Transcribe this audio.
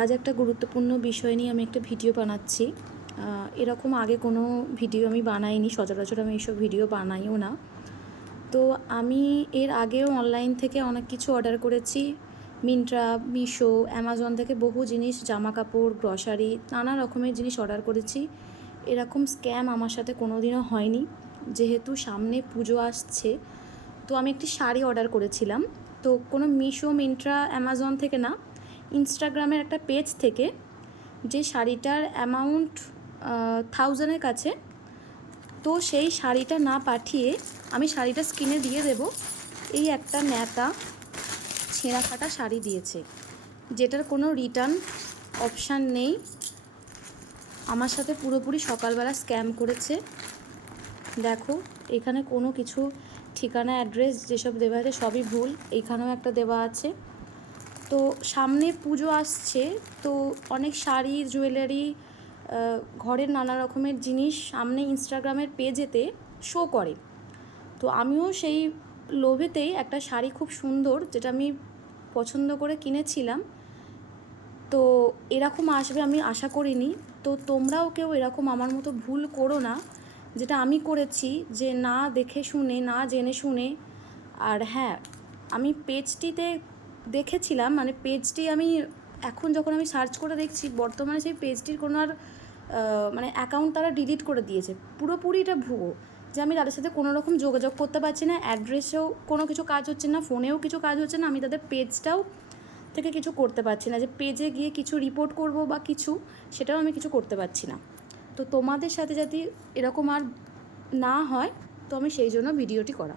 আজ একটা গুরুত্বপূর্ণ বিষয় নিয়ে আমি একটা ভিডিও বানাচ্ছি। এরকম আগে কোনো ভিডিও আমি বানাইনি, সচরাচর আমি এইসব ভিডিও বানাইও না। তো আমি এর আগেও অনলাইন থেকে অনেক কিছু অর্ডার করেছি। মিন্ত্রা, মিশো, অ্যামাজন থেকে বহু জিনিস, জামাকাপড়, গ্রসারি, নানা রকমের জিনিস অর্ডার করেছি। এরকম স্ক্যাম আমার সাথে কোনো দিনও হয়নি। যেহেতু সামনে পুজো আসছে, তো আমি একটি শাড়ি অর্ডার করেছিলাম। তো কোনো মিশো, মিন্ত্রা, অ্যামাজন থেকে না, ইনস্টাগ্রামের একটা পেজ থেকে, যে শাড়িটার অ্যামাউন্ট 1000-এর কাছে। তো সেই শাড়িটা না পাঠিয়ে আমি শাড়িটা স্ক্রিনে দিয়ে দেব, এই একটা ন্যাতা ছেঁড়া ফাটা শাড়ি দিয়েছে, যেটার কোনো রিটার্ন অপশান নেই। আমার সাথে পুরোপুরি সকালবেলা স্ক্যাম করেছে। দেখো, এখানে কোনো কিছু ঠিকানা, অ্যাড্রেস যেসব দেওয়া আছে সবই ভুল। এইখানেও একটা দেওয়া আছে। তো সামনে পুজো আসছে, তো অনেক শাড়ি, জুয়েলারি, ঘরের নানা রকমের জিনিস সামনে ইনস্টাগ্রামের পেজেতে শো করে। তো আমিও সেই লোভেতেই একটা শাড়ি খুব সুন্দর, যেটা আমি পছন্দ করে কিনেছিলাম, তো এরকম আসবে আমি আশা করিনি। তো তোমরাও কেউ এরকম আমার মতো ভুল করো না, যেটা আমি করেছি, যে না দেখে শুনে, না জেনে শুনে। আর হ্যাঁ, আমি পেজটিতে দেখেছিলাম, মানে পেজটি আমি এখন যখন আমি সার্চ করে দেখছি, বর্তমানে সেই পেজটির কোনো আর মানে অ্যাকাউন্ট তারা ডিলিট করে দিয়েছে। পুরোপুরি এটা ভুয়ো, যে আমি তাদের সাথে কোনো রকম যোগাযোগ করতে পারছি না, অ্যাড্রেসেও কোনো কিছু কাজ হচ্ছে না, ফোনেও কিছু কাজ হচ্ছে না, আমি তাদের পেজটাও থেকে কিছু করতে পারছি না, যে পেজে গিয়ে কিছু রিপোর্ট করব বা কিছু, সেটাও আমি কিছু করতে পারছি না। তো তোমাদের সাথে যদি এরকম আর না হয়, তো আমি সেই জন্য ভিডিওটি করা।